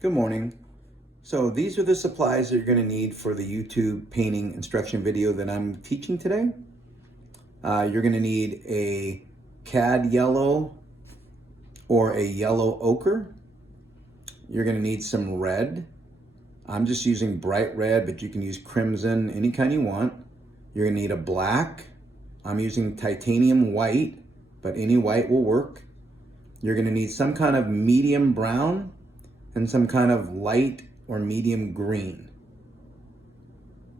Good morning. So these are the supplies that you're going to need for the YouTube painting instruction video that I'm teaching today. You're going to need a cad yellow or a yellow ochre. You're going to need some red. I'm just using bright red, but you can use crimson, any kind you want. You're going to need a black. I'm using titanium white, but any white will work. You're going to need some kind of medium brown and some kind of light or medium green.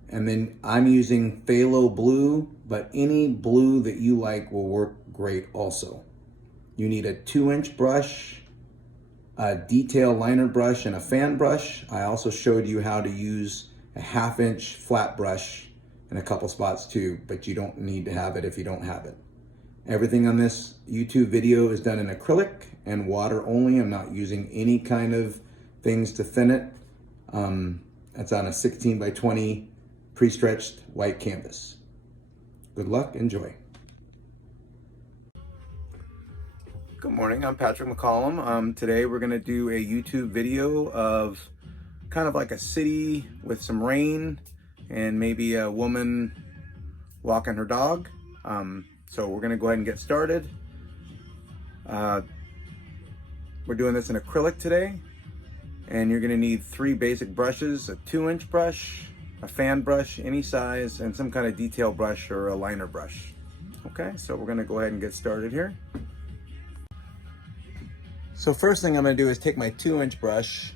And then I'm using phthalo blue, but any blue that you like will work great also. You need a 2-inch brush, a detail liner brush, and a fan brush. I also showed you how to use a 1/2-inch flat brush in a couple spots too, but you don't need to have it if you don't have it. Everything on this YouTube video is done in acrylic and water only. I'm not using any kind of things to thin it. It's on a 16 by 20 pre-stretched white canvas. Good luck, enjoy. Good morning, I'm Patrick McCollum. Today we're gonna do a YouTube video of kind of like a city with some rain and maybe a woman walking her dog. So we're gonna go ahead and get started. We're doing this in acrylic today, and you're gonna need 3 basic brushes, a 2-inch brush, a fan brush, any size, and some kind of detail brush or a liner brush. Okay, so we're gonna go ahead and get started here. So first thing I'm gonna do is take my 2-inch brush,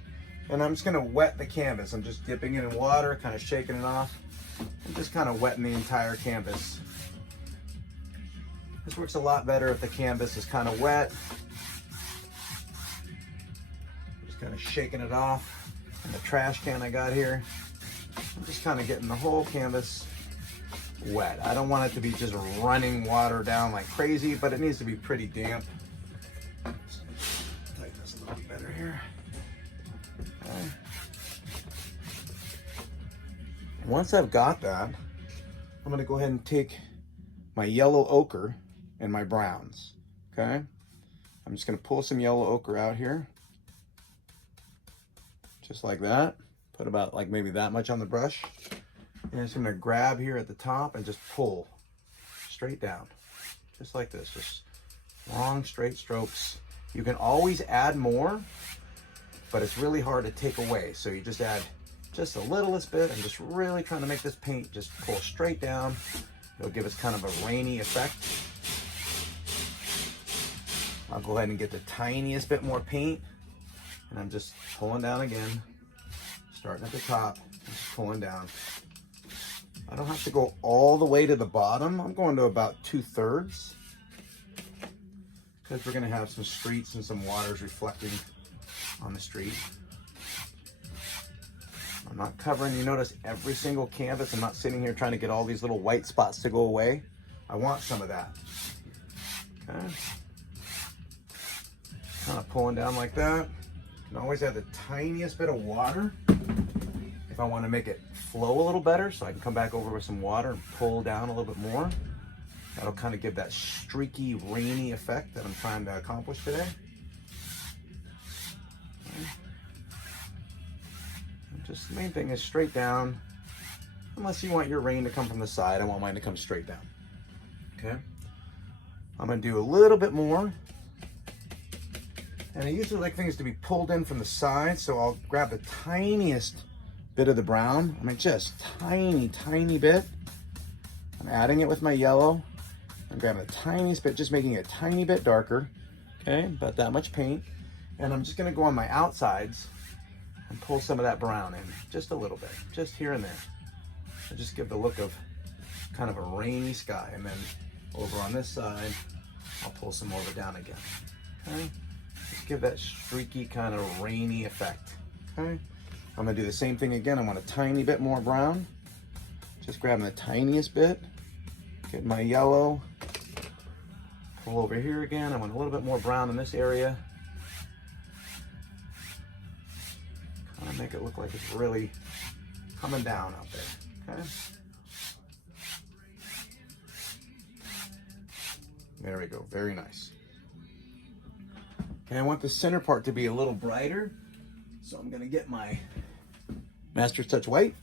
and I'm just gonna wet the canvas. I'm just dipping it in water, kind of shaking it off, and just kind of wetting the entire canvas. This works a lot better if the canvas is kind of wet. Just kind of shaking it off in the trash can I got here. I'm just kind of getting the whole canvas wet. I don't want it to be just running water down like crazy, but it needs to be pretty damp. Tighten this a little better here. Okay. Once I've got that, I'm going to go ahead and take my yellow ochre and my browns. Okay, I'm just going to pull some yellow ochre out here, just like that. Put about like maybe that much on the brush, and I'm just going to grab here at the top and just pull straight down, just like this. Just long straight strokes. You can always add more, but it's really hard to take away, so you just add just a littlest bit. I'm just really trying to make this paint just pull straight down. It'll give us kind of a rainy effect. I'll go ahead and get the tiniest bit more paint, and I'm just pulling down again, starting at the top, just pulling down. I don't have to go all the way to the bottom. I'm going to about 2/3, because we're going to have some streets and some waters reflecting on the street. I'm not covering, you notice, every single canvas. I'm not sitting here trying to get all these little white spots to go away. I want some of that. Okay. Kind of pulling down like that. You can always add the tiniest bit of water if I want to make it flow a little better, so I can come back over with some water and pull down a little bit more. That'll kind of give that streaky, rainy effect that I'm trying to accomplish today. Okay. Just the main thing is straight down, unless you want your rain to come from the side. I want mine to come straight down. Okay, I'm gonna do a little bit more, and I usually like things to be pulled in from the side, so I'll grab the tiniest bit of the brown. I mean, just tiny bit. I'm adding it with my yellow. I'm grabbing the tiniest bit, just making it a tiny bit darker. Okay, about that much paint, and I'm just gonna go on my outsides and pull some of that brown in, just a little bit, just here and there. So just give the look of kind of a rainy sky. And then over on this side, I'll pull some more of it down again. Okay, just give that streaky kind of rainy effect. Okay, I'm gonna do the same thing again. I want a tiny bit more brown, just grabbing the tiniest bit, get my yellow, pull over here again. I want a little bit more brown in this area. Make it look like it's really coming down out there. Okay, there we go, very nice. Okay, I want the center part to be a little brighter, So I'm gonna get my Master's Touch White,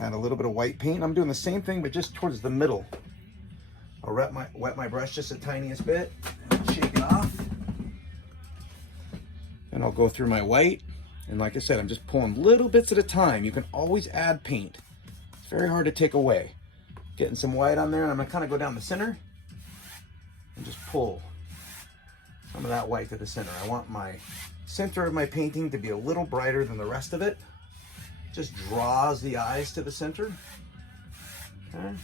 add a little bit of white paint. I'm doing the same thing, but just towards the middle. I'll wet my brush just the tiniest bit, shake it off. And I'll go through my white. And like I said, I'm just pulling little bits at a time. You can always add paint. It's very hard to take away. Getting some white on there, and I'm gonna kind of go down the center and just pull some of that white to the center. I want my center of my painting to be a little brighter than the rest of it. Just draws the eyes to the center. Okay.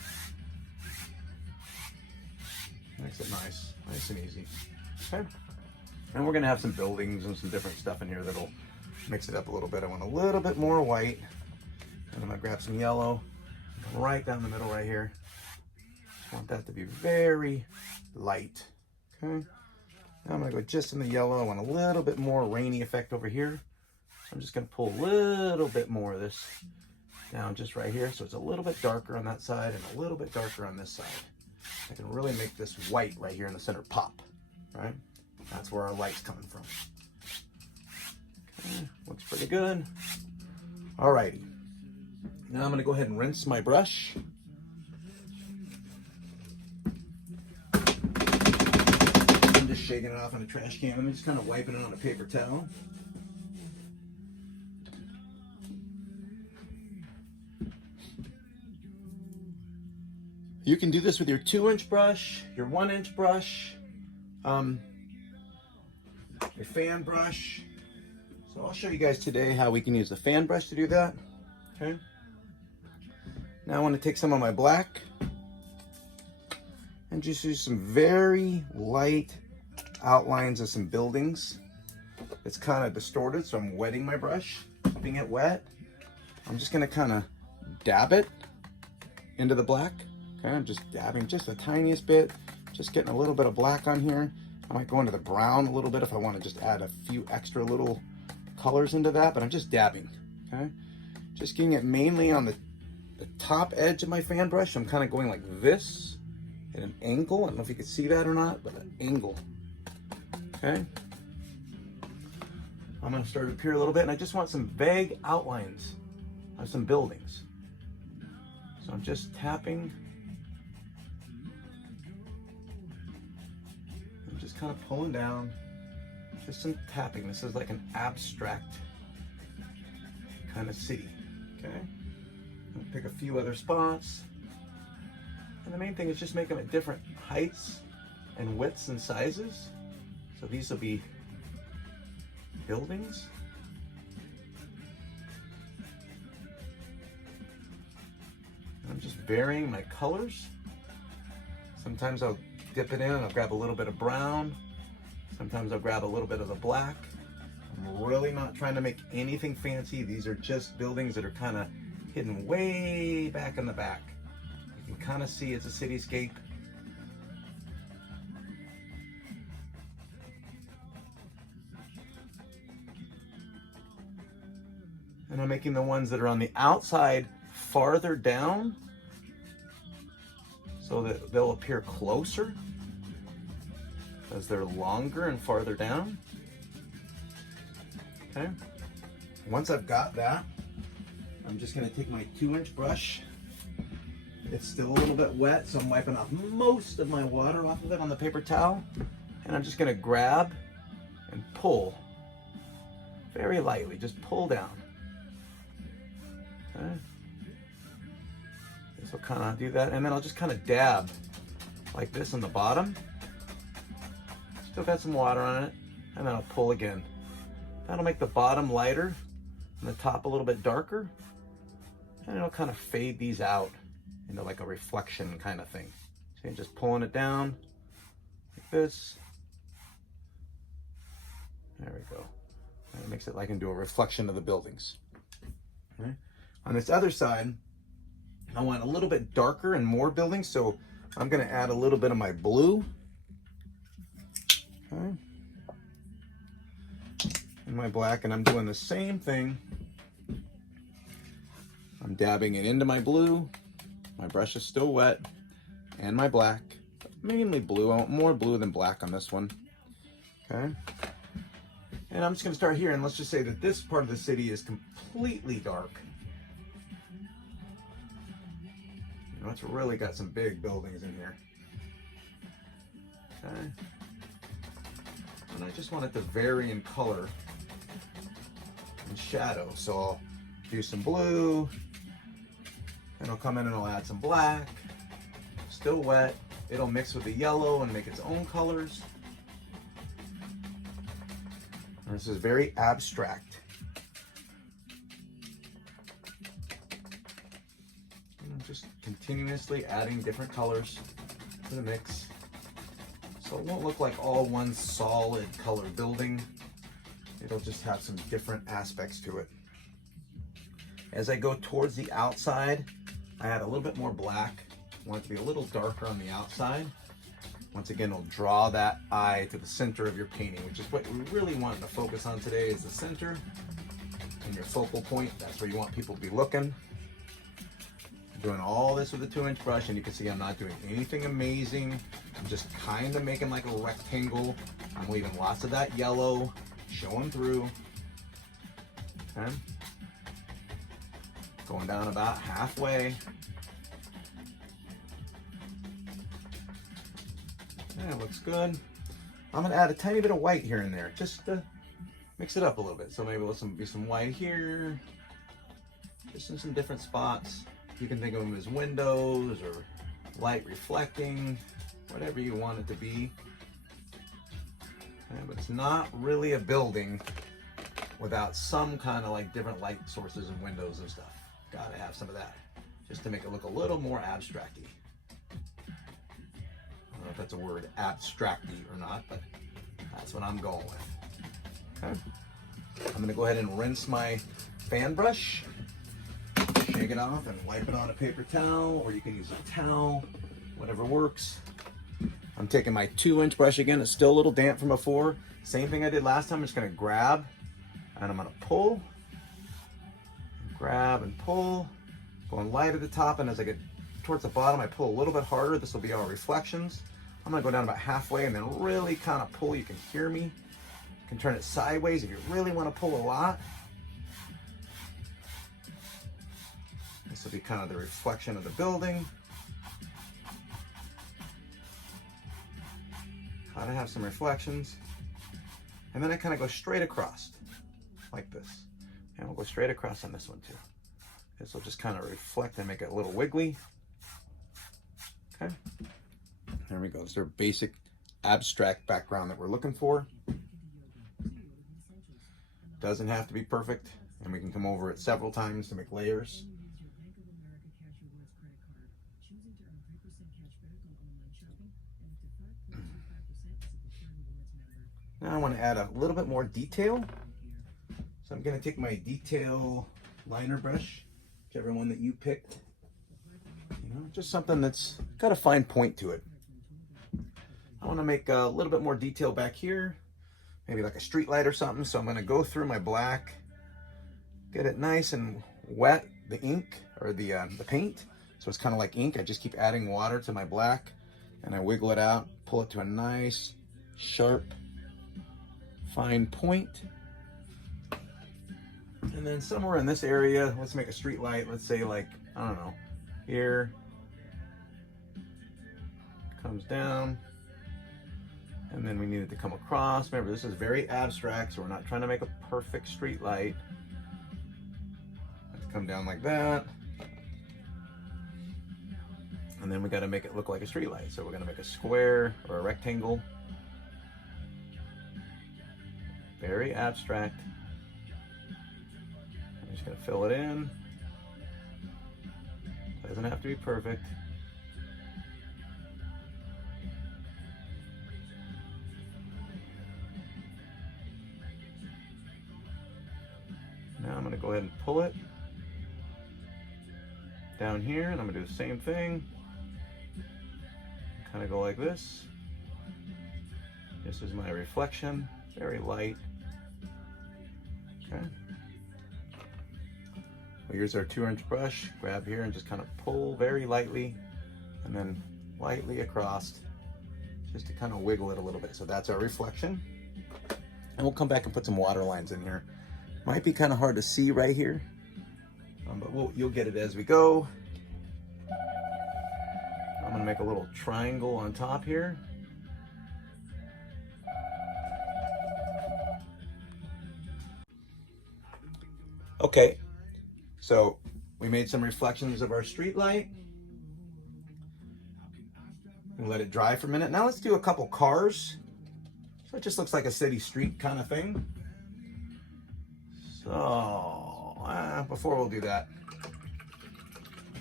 Makes it nice and easy. Okay. And we're gonna have some buildings and some different stuff in here that'll mix it up a little bit. I want a little bit more white, and I'm gonna grab some yellow, right down the middle right here. Just want that to be very light. Okay. Now I'm gonna go just in the yellow. I want a little bit more rainy effect over here. So I'm just gonna pull a little bit more of this down just right here. So it's a little bit darker on that side and a little bit darker on this side. I can really make this white right here in the center pop, right? That's where our light's coming from. Okay, looks pretty good. Alrighty. Now I'm gonna go ahead and rinse my brush. I'm just shaking it off on a trash can. I'm just kind of wiping it on a paper towel. You can do this with your 2-inch brush, your 1-inch brush, your fan brush. So I'll show you guys today how we can use the fan brush to do that. Okay. Now I want to take some of my black and just use some very light outlines of some buildings. It's kind of distorted, so I'm wetting my brush, keeping it wet. I'm just going to kind of dab it into the black. Okay, I'm just dabbing just the tiniest bit, just getting a little bit of black on here. I might go into the brown a little bit if I want to just add a few extra little colors into that, but I'm just dabbing, okay? Just getting it mainly on the top edge of my fan brush. I'm kind of going like this at an angle. I don't know if you can see that or not, but an angle, okay? I'm gonna start up here a little bit, and I just want some vague outlines of some buildings. So I'm just tapping. I'm just kind of pulling down. Just some tapping. This is like an abstract kind of city, okay? I'll pick a few other spots. And the main thing is just make them at different heights and widths and sizes. So these will be buildings. I'm just varying my colors. Sometimes I'll dip it in, I'll grab a little bit of brown. Sometimes I'll grab a little bit of the black. I'm really not trying to make anything fancy. These are just buildings that are kind of hidden way back in the back. You can kind of see it's a cityscape. And I'm making the ones that are on the outside farther down so that they'll appear closer as they're longer and farther down. Okay. Once I've got that, I'm just going to take my 2-inch brush. It's still a little bit wet, so I'm wiping off most of my water off of it on the paper towel. And I'm just going to grab and pull very lightly, just pull down. Okay. This will kind of do that, and then I'll just kind of dab like this on the bottom. Still got some water on it, and then I'll pull again. That'll make the bottom lighter and the top a little bit darker, and it'll kind of fade these out into like a reflection kind of thing. So you're just pulling it down like this. There we go. And it makes it like into a reflection of the buildings. Okay. On this other side, I want a little bit darker and more buildings, so I'm going to add a little bit of my blue. Okay. And my black, and I'm doing the same thing. I'm dabbing it into my blue. My brush is still wet. And my black. Mainly blue. I want more blue than black on this one. Okay. And I'm just gonna start here, and let's just say that this part of the city is completely dark. You know, it's really got some big buildings in here. Okay. And I just want it to vary in color and shadow. So I'll do some blue, and I'll come in and I'll add some black. Still wet. It'll mix with the yellow and make its own colors. And this is very abstract. And I'm just continuously adding different colors to the mix. So it won't look like all one solid color building. It'll just have some different aspects to it. As I go towards the outside, I add a little bit more black. I want it to be a little darker on the outside. Once again, it'll draw that eye to the center of your painting, which is what we really want to focus on today, is the center and your focal point. That's where you want people to be looking. I'm doing all this with a 2-inch brush, and you can see I'm not doing anything amazing. I'm just kind of making like a rectangle. I'm leaving lots of that yellow showing through. Okay. Going down about halfway. Yeah, it looks good. I'm gonna add a tiny bit of white here and there, just to mix it up a little bit. So maybe there'll be some white here, just in some different spots. You can think of them as windows or light reflecting, whatever you want it to be. Okay, but it's not really a building without some kind of like different light sources and windows and stuff. Gotta have some of that, just to make it look a little more abstract-y. I don't know if that's a word, abstract-y or not, but that's what I'm going with. Okay. I'm gonna go ahead and rinse my fan brush, shake it off and wipe it on a paper towel, or you can use a towel, whatever works. I'm taking my 2-inch brush again. It's still a little damp from before. Same thing I did last time. I'm just gonna grab and I'm gonna pull, grab and pull, going light at the top, and as I get towards the bottom, I pull a little bit harder. This will be our reflections. I'm gonna go down about halfway and then really kind of pull. You can hear me. You can turn it sideways if you really want to pull a lot. This will be kind of the reflection of the building. Gotta have some reflections. And then I kind of go straight across like this. And we'll go straight across on this one too. This will just kind of reflect and make it a little wiggly. Okay. There we go. It's our basic abstract background that we're looking for. Doesn't have to be perfect, and we can come over it several times to make layers. Now I want to add a little bit more detail. So I'm going to take my detail liner brush, whichever one that you picked. You know, just something that's got a fine point to it. I want to make a little bit more detail back here, maybe like a street light or something. So I'm going to go through my black, get it nice and wet, the ink or the paint. So it's kind of like ink. I just keep adding water to my black, and I wiggle it out, pull it to a nice, sharp, fine point. And then somewhere in this area, let's make a street light. Let's say like, I don't know, here, comes down, and then we need it to come across. Remember, this is very abstract, so we're not trying to make a perfect street light. Let's come down like that. And then we got to make it look like a street light. So we're going to make a square or a rectangle. Very abstract. I'm just going to fill it in. Doesn't have to be perfect. Now I'm going to go ahead and pull it down here, and I'm going to do the same thing. Kind of go like this. This is my reflection, very light. Okay. Well, here's our 2-inch brush. Grab here and just kind of pull very lightly, and then lightly across, just to kind of wiggle it a little bit. So that's our reflection. And we'll come back and put some water lines in here. Might be kind of hard to see right here, but you'll get it as we go. I'm gonna make a little triangle on top here. Okay, so we made some reflections of our street light. And let it dry for a minute. Now let's do a couple cars. So it just looks like a city street kind of thing. So before we'll do that,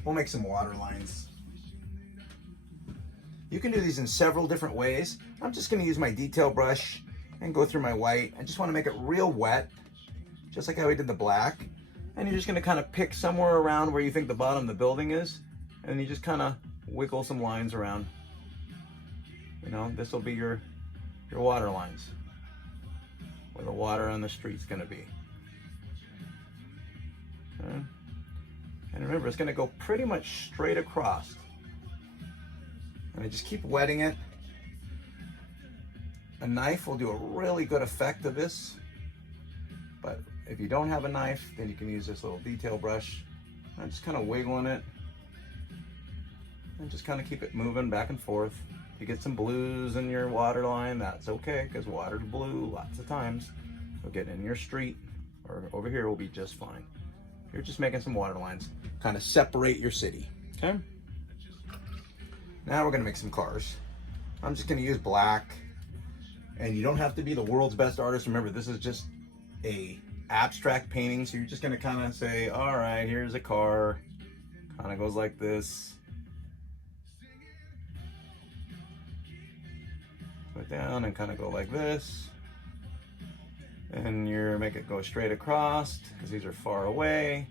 we'll make some water lines. You can do these in several different ways. I'm just going to use my detail brush and go through my white. I just want to make it real wet, just like how we did the black. And you're just going to kind of pick somewhere around where you think the bottom of the building is, and you just kind of wiggle some lines around. You know, this will be your water lines, where the water on the street's going to be. Okay. And remember, it's going to go pretty much straight across. And I just keep wetting it. A knife will do a really good effect of this, but if you don't have a knife, then you can use this little detail brush. I'm just kind of wiggling it and just kind of keep it moving back and forth. If you get some blues in your water line, that's okay, because water's blue lots of times. It'll get in your street, or over here will be just fine. You're just making some water lines, kind of separate your city, okay? Now we're gonna make some cars. I'm just gonna use black, and you don't have to be the world's best artist. Remember, this is just a abstract painting, so you're just gonna kind of say, all right, here's a car, kind of goes like this. Put down and kind of go like this. And you make it go straight across, because these are far away.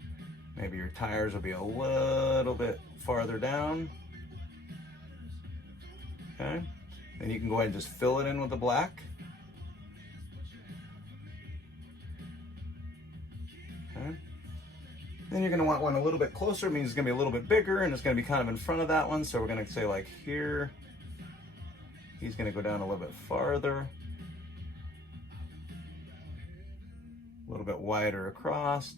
Maybe your tires will be a little bit farther down. Okay, then you can go ahead and just fill it in with the black. Okay, then you're going to want one a little bit closer. It means it's going to be a little bit bigger, and it's going to be kind of in front of that one. So we're going to say like here. He's going to go down a little bit farther, a little bit wider across.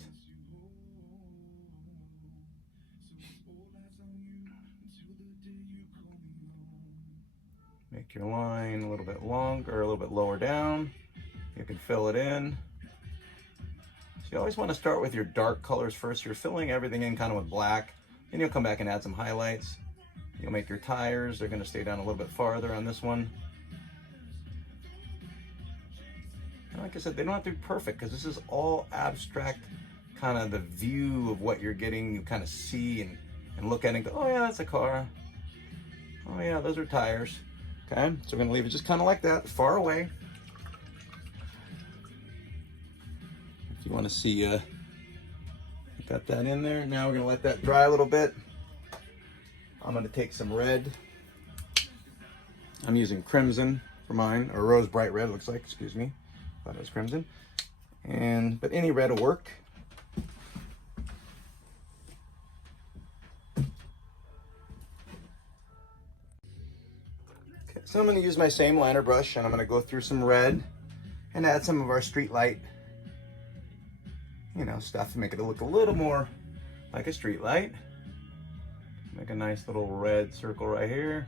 Make your line a little bit longer, or a little bit lower down. You can fill it in. So you always want to start with your dark colors first. You're filling everything in kind of with black. Then you'll come back and add some highlights. You'll make your tires. They're going to stay down a little bit farther on this one. And like I said, they don't have to be perfect, because this is all abstract, kind of the view of what you're getting. You kind of see and look at it and go, oh yeah, that's a car. Oh yeah, those are tires. Okay, so we're gonna leave it just kind of like that, far away. If you want to see, got that in there. Now we're gonna let that dry a little bit. I'm gonna take some red. I'm using crimson for mine, or rose bright red, looks like, excuse me. Thought it was crimson. But any red will work. So I'm going to use my same liner brush, and I'm going to go through some red and add some of our street light, stuff to make it look a little more like a street light. Make a nice little red circle right here.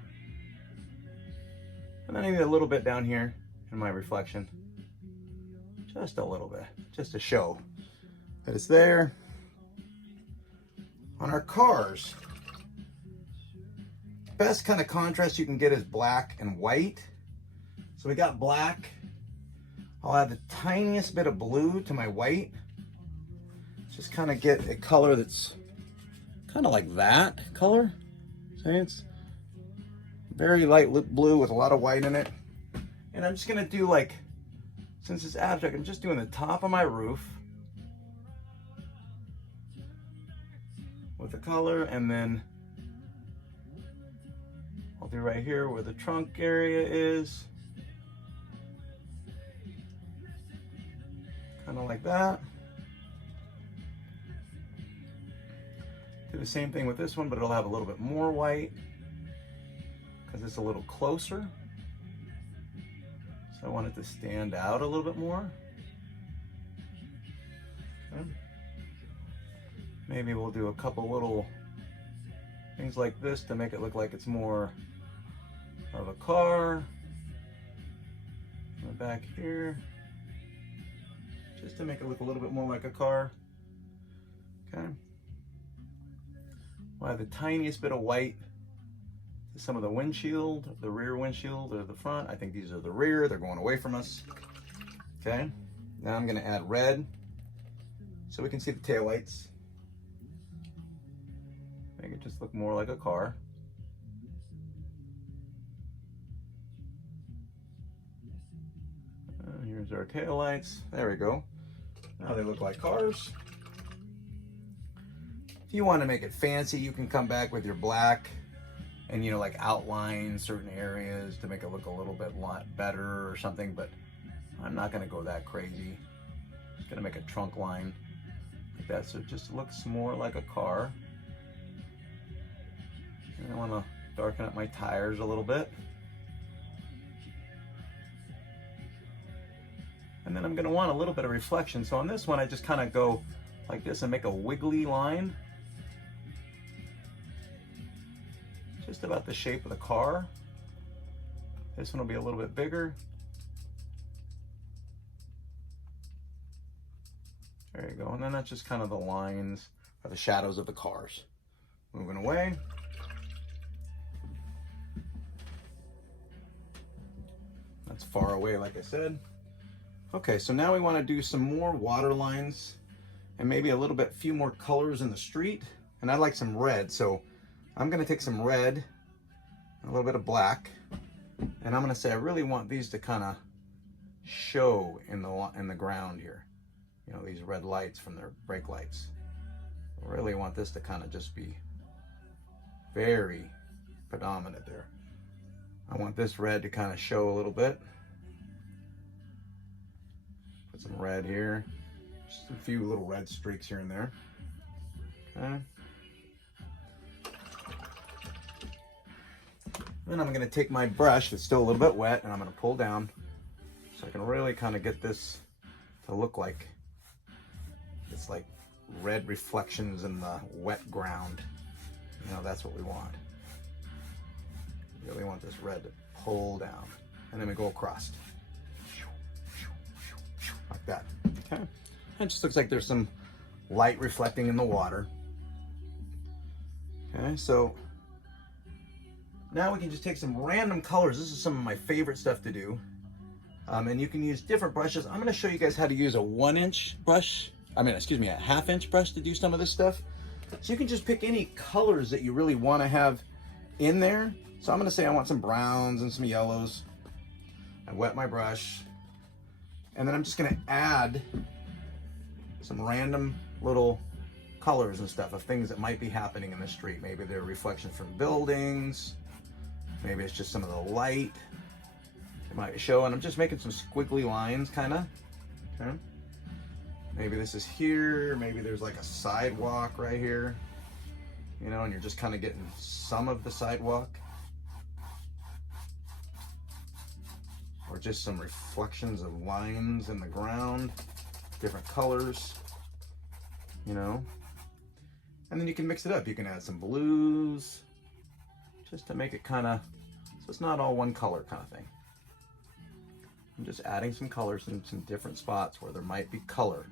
And then I need a little bit down here in my reflection. Just a little bit, just to show that it's there. On our cars, best kind of contrast you can get is black and white. So we got black. I'll add the tiniest bit of blue to my white. Just kind of get a color that's kind of like that color. See, it's very light blue with a lot of white in it. And I'm just gonna do, like, since it's abstract, I'm just doing the top of my roof with the color, and then I'll do right here where the trunk area is. Kind of like that. Do the same thing with this one, but it'll have a little bit more white because it's a little closer. So I want it to stand out a little bit more. Okay. Maybe we'll do a couple little things like this to make it look like it's more of a car. Back here, just to make it look a little bit more like a car. Okay. We'll add the tiniest bit of white to some of the windshield, the rear windshield or the front. I think these are the rear, they're going away from us. Okay. Now I'm going to add red so we can see the taillights. Make it just look more like a car. Here's our taillights. There we go. Now they look like cars. If you want to make it fancy, you can come back with your black and, you know, like outline certain areas to make it look a little bit better or something, but I'm not going to go that crazy. I'm just going to make a trunk line like that so it just looks more like a car. And I want to darken up my tires a little bit. And then I'm going to want a little bit of reflection. So on this one, I just kind of go like this and make a wiggly line. Just about the shape of the car. This one will be a little bit bigger. There you go. And then that's just kind of the lines or the shadows of the cars. Moving away. That's far away, like I said. Okay, so now we want to do some more water lines and maybe a little bit, few more colors in the street. And I like some red, so I'm going to take some red and a little bit of black, and I'm going to say I really want these to kind of show in the ground here. You know, these red lights from their brake lights. I really want this to kind of just be very predominant there. I want this red to kind of show a little bit. Put some red here, just a few little red streaks here and there. Okay. Then I'm going to take my brush that's still a little bit wet and I'm going to pull down so I can really kind of get this to look like it's like red reflections in the wet ground. You know, that's what we want. Really want this red to pull down, and then we go across like that. Okay, it just looks like there's some light reflecting in the water. Okay, so now we can just take some random colors. This is some of my favorite stuff to do, and you can use different brushes. I'm going to show you guys how to use a 1-inch brush. A 1/2-inch brush to do some of this stuff. So you can just pick any colors that you really want to have in there. So I'm going to say I want some browns and some yellows. I wet my brush. And then I'm just going to add some random little colors and stuff of things that might be happening in the street. Maybe they're reflections from buildings. Maybe it's just some of the light it might show. And I'm just making some squiggly lines kind of. Okay. Maybe this is here. Maybe there's like a sidewalk right here. You know, and you're just kind of getting some of the sidewalk. Or just some reflections of lines in the ground, different colors, you know. And then you can mix it up. You can add some blues, just to make it kind of, so it's not all one color kind of thing. I'm just adding some colors in some different spots where there might be color.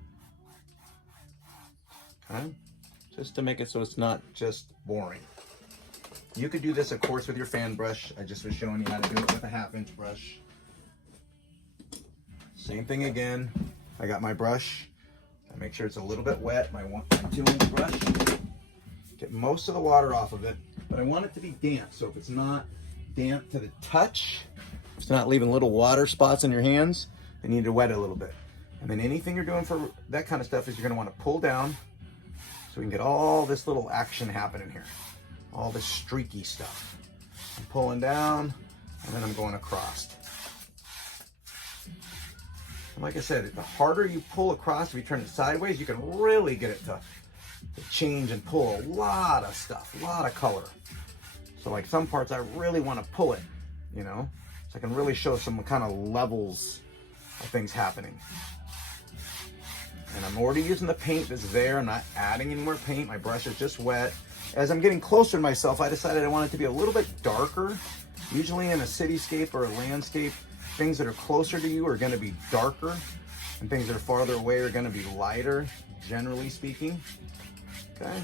Okay, just to make it so it's not just boring. You could do this, of course, with your fan brush. I just was showing you how to do it with a 1/2-inch brush. Same thing again. I got my brush. I make sure it's a little bit wet, my 2-inch brush. Get most of the water off of it, but I want it to be damp. So if it's not damp to the touch, if it's not leaving little water spots in your hands, then you need to wet it a little bit. And then anything you're doing for that kind of stuff is you're going to want to pull down so we can get all this little action happening here. All this streaky stuff. I'm pulling down and then I'm going across. And like I said, the harder you pull across, if you turn it sideways, you can really get it to change and pull a lot of stuff, a lot of color. So like some parts I really want to pull it, you know, So I can really show some kind of levels of things happening. And I'm already using the paint that's there. I'm not adding any more paint. My brush is just wet. As I'm getting closer to myself, I decided I want it to be a little bit darker. Usually in a cityscape or a landscape, things that are closer to you are going to be darker, and things that are farther away are going to be lighter, generally speaking. Okay,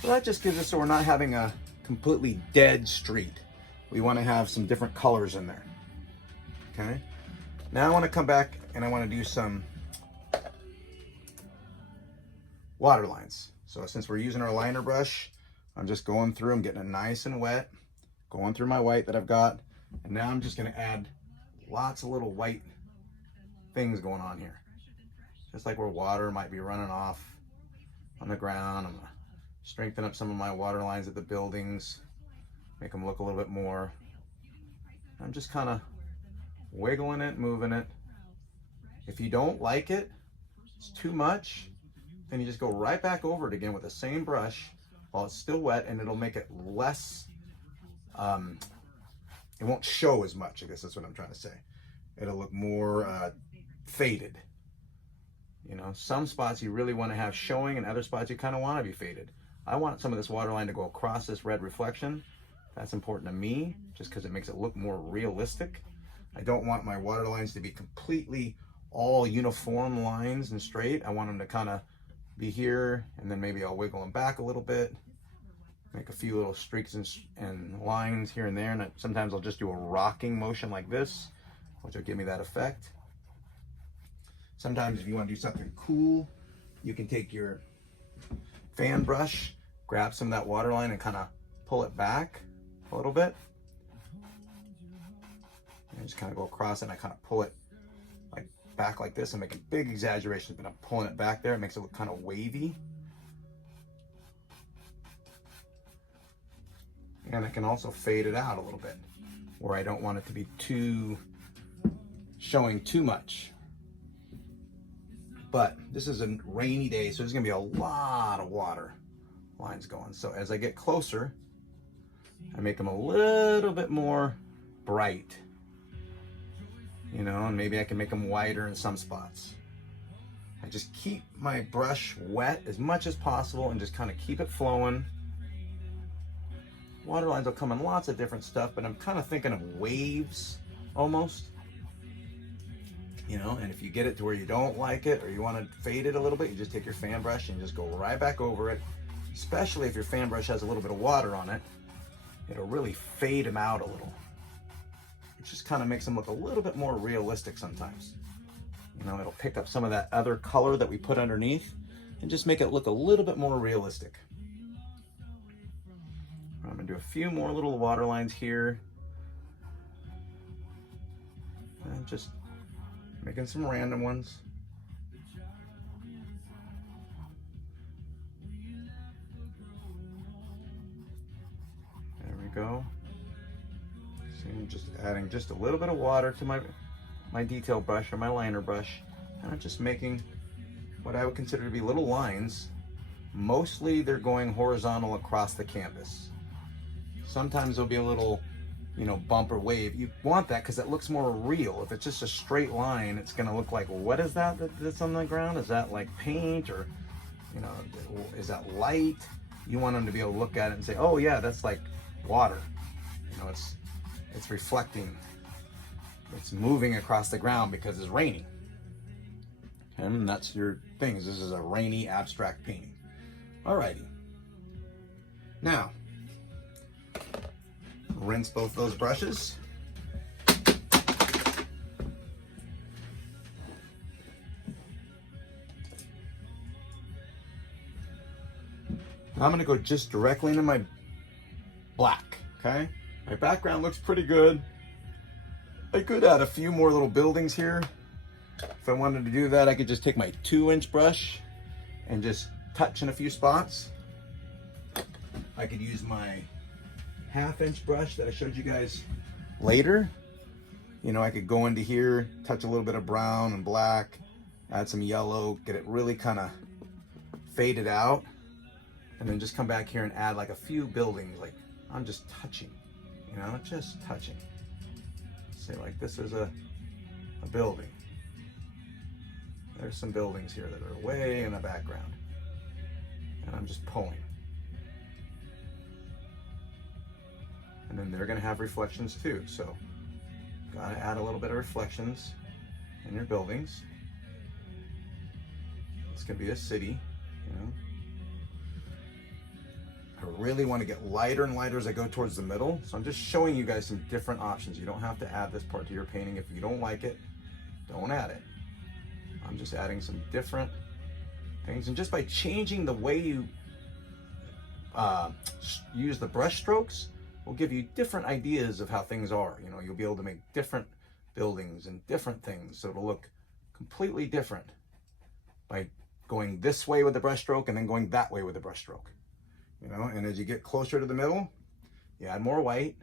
so that just gives us, so we're not having a completely dead street. We want to have some different colors in there. Okay, now I want to come back and I want to do some water lines. So since we're using our liner brush, I'm just going through, I'm getting it nice and wet, going through my white that I've got, and now I'm just going to add lots of little white things going on here. Just like where water might be running off on the ground, I'm going to strengthen up some of my water lines at the buildings, make them look a little bit more. I'm just kind of wiggling it, moving it. If you don't like it, it's too much, then you just go right back over it again with the same brush while it's still wet, and it'll make it less, it won't show as much, I guess that's what I'm trying to say. It'll look more faded. You know, some spots you really want to have showing, and other spots you kind of want to be faded. I want some of this water line to go across this red reflection. That's important to me, just because it makes it look more realistic. I don't want my water lines to be completely all uniform lines and straight. I want them to kind of be here, and then maybe I'll wiggle them back a little bit, make a few little streaks and lines here and there, and sometimes I'll just do a rocking motion like this, which will give me that effect. Sometimes if you want to do something cool, you can take your fan brush, grab some of that water line and kind of pull it back a little bit. And just kind of go across it, and I kind of pull it like back like this and make a big exaggeration, but I'm pulling it back there. It makes it look kind of wavy. And I can also fade it out a little bit where I don't want it to be too showing too much. But this is a rainy day, so there's gonna be a lot of water lines going. So as I get closer, I make them a little bit more bright, you know, and maybe I can make them wider in some spots. I just keep my brush wet as much as possible and just kind of keep it flowing. Water lines will come in lots of different stuff, but I'm kind of thinking of waves almost. You know, and if you get it to where you don't like it or you want to fade it a little bit, you just take your fan brush and just go right back over it. Especially if your fan brush has a little bit of water on it, it'll really fade them out a little. It just kind of makes them look a little bit more realistic sometimes. You know, it'll pick up some of that other color that we put underneath and just make it look a little bit more realistic. I'm gonna do a few more little water lines here. And just making some random ones. There we go. See, I'm just adding just a little bit of water to my detail brush or my liner brush. And I'm just making what I would consider to be little lines. Mostly they're going horizontal across the canvas. Sometimes there'll be a little, you know, bump or wave. You want that because it looks more real. If it's just a straight line, it's going to look like, well, what is that that's on the ground? Is that like paint, or, you know, is that light? You want them to be able to look at it and say, oh yeah, that's like water. You know, it's reflecting. It's moving across the ground because it's raining. And that's your things. This is a rainy abstract painting. Alrighty. Now, rinse both those brushes. Now I'm going to go just directly into my black, okay? My background looks pretty good. I could add a few more little buildings here. If I wanted to do that, I could just take my 2-inch brush and just touch in a few spots. I could use my 1/2-inch brush that I showed you guys later. You know, I could go into here, touch a little bit of brown and black, add some yellow, get it really kind of faded out, and then just come back here and add like a few buildings. Like, I'm just touching, you know, just touching. say like this is a building. There's some buildings here that are way in the background. And I'm just pulling. And then they're gonna have reflections too. So gotta add a little bit of reflections in your buildings. It's gonna be a city, you know. I really want to get lighter and lighter as I go towards the middle. So I'm just showing you guys some different options. You don't have to add this part to your painting. If you don't like it, don't add it. I'm just adding some different things. And just by changing the way you use the brush strokes will give you different ideas of how things are. You know, you'll be able to make different buildings and different things. So it'll look completely different by going this way with the brush stroke and then going that way with the brush stroke. You know, and as you get closer to the middle, you add more white.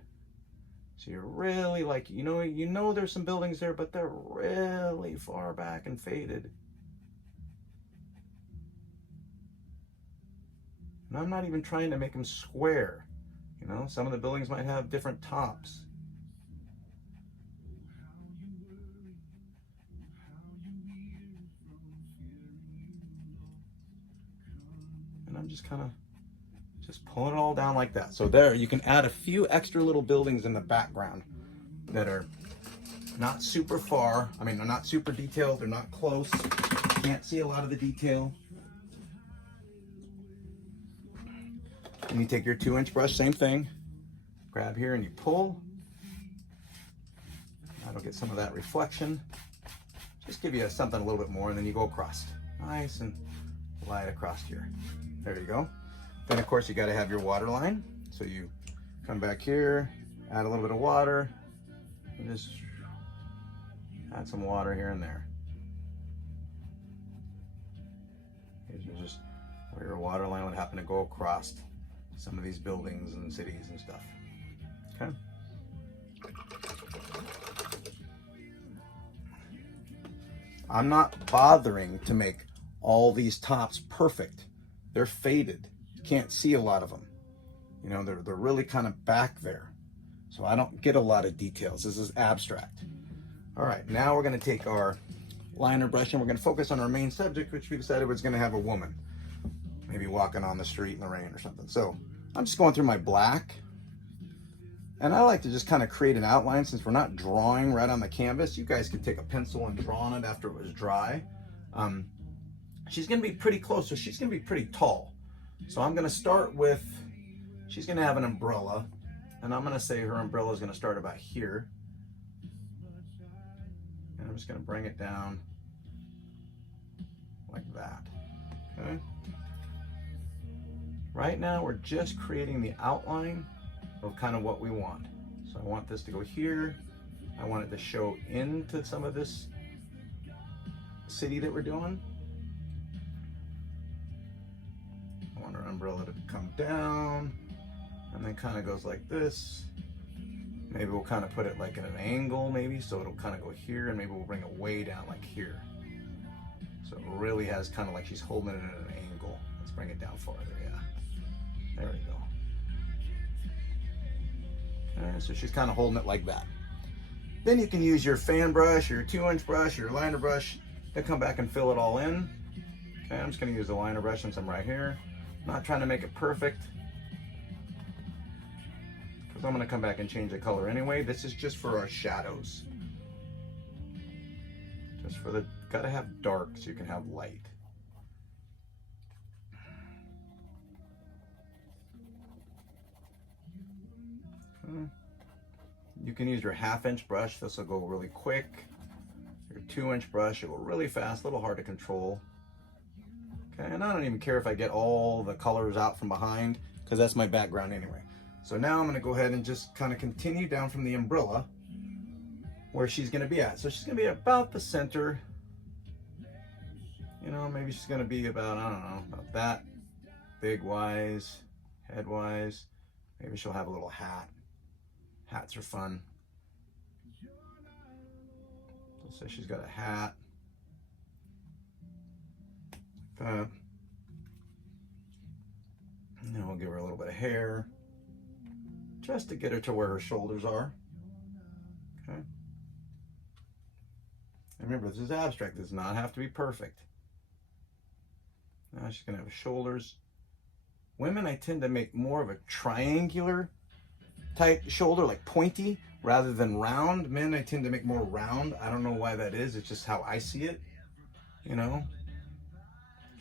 So you're really like, you know there's some buildings there, but they're really far back and faded. And I'm not even trying to make them square. You know, some of the buildings might have different tops. And I'm just kind of pulling it all down like that. So there, you can add a few extra little buildings in the background that are not super far. I mean, they're not super detailed. They're not close. You can't see a lot of the detail. And you take your 2-inch brush, same thing. Grab here and you pull. That'll get some of that reflection. Just give you something a little bit more, and then you go across. Nice and light across here. There you go. Then of course you got to have your water line. So you come back here, add a little bit of water, and just add some water here and there. Here's just where your water line would happen to go across some of these buildings and cities and stuff. Okay. I'm not bothering to make all these tops perfect. They're faded. You can't see a lot of them. You know, they're really kind of back there. So I don't get a lot of details. This is abstract. All right, now we're gonna take our liner brush and we're gonna focus on our main subject, which we decided was gonna have a woman, maybe walking on the street in the rain or something. So I'm just going through my black, and I like to just kind of create an outline. Since we're not drawing right on the canvas, you guys could take a pencil and draw on it after it was dry. She's gonna be pretty close, so she's gonna be pretty tall. So I'm gonna start with, she's gonna have an umbrella, and I'm gonna say her umbrella is gonna start about here. And I'm just gonna bring it down like that, okay? Right now, we're just creating the outline of kind of what we want. So I want this to go here. I want it to show into some of this city that we're doing. I want our umbrella to come down and then kind of goes like this. Maybe we'll kind of put it like at an angle maybe, so it'll kind of go here, and maybe we'll bring it way down like here. So it really has kind of like she's holding it at an angle. Let's bring it down farther, yeah. There we go. Okay, so she's kind of holding it like that. Then you can use your fan brush, or your 2-inch brush, or your liner brush to come back and fill it all in. Okay, I'm just gonna use the liner brush since I'm right here. I'm not trying to make it perfect, because I'm gonna come back and change the color anyway. This is just for our shadows. Just for the, gotta have dark so you can have light. You can use your 1/2-inch brush. This will go really quick. Your 2-inch brush, it will really fast, a little hard to control. Okay, and I don't even care if I get all the colors out from behind, because that's my background anyway. So now I'm gonna go ahead and just kind of continue down from the umbrella where she's gonna be at. So she's gonna be about the center. You know, maybe she's gonna be about, I don't know, about that big wise, head wise. Maybe she'll have a little hat. Hats are fun. Let's say she's got a hat. Like that. And then we'll give her a little bit of hair, just to get her to where her shoulders are. Okay. And remember, this is abstract. It does not have to be perfect. Now she's gonna have shoulders. Women, I tend to make more of a triangular type shoulder, like pointy, rather than round. Men, I tend to make more round. I don't know why that is. It's just how I see it, you know.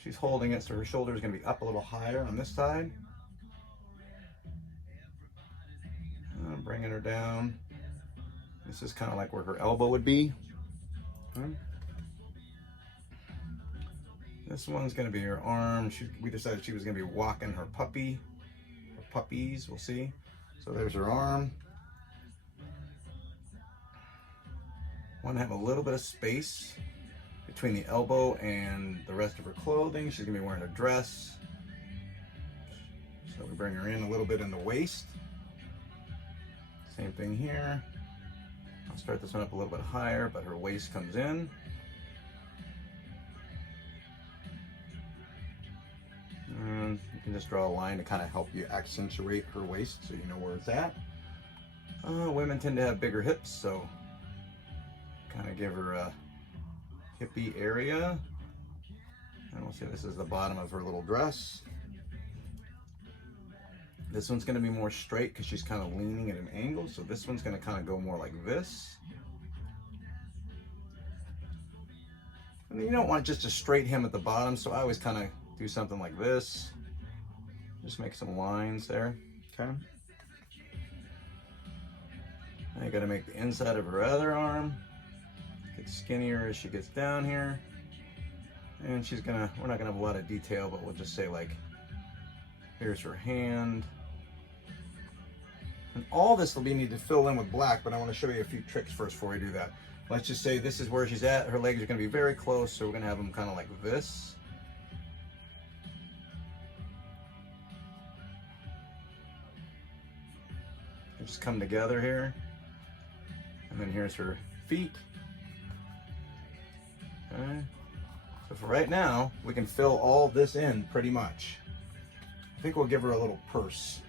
She's holding it, so her shoulder is going to be up a little higher on this side. Bringing her down. This is kind of like where her elbow would be. This one's going to be her arm. We decided she was going to be walking her puppy, or puppies, we'll see. So there's her arm. Want to have a little bit of space between the elbow and the rest of her clothing. She's going to be wearing a dress. So we bring her in a little bit in the waist. Same thing here. I'll start this one up a little bit higher, but her waist comes in. And you can just draw a line to kind of help you accentuate her waist so you know where it's at. Women tend to have bigger hips, so kind of give her a hippie area. And we'll see, this is the bottom of her little dress. This one's going to be more straight because she's kind of leaning at an angle, so this one's going to kind of go more like this. And you don't want just a straight hem at the bottom, so I always kind of do something like this. Just make some lines there. Okay. Now you got to make the inside of her other arm get skinnier as she gets down here. And we're not gonna have a lot of detail, but we'll just say, like, here's her hand. And all this will be needed to fill in with black, but I want to show you a few tricks first before we do that. Let's just say this is where she's at. Her legs are going to be very close, so we're going to have them kind of like this. They just come together here. And then here's her feet. Okay. So for right now, we can fill all this in pretty much. I think we'll give her a little purse.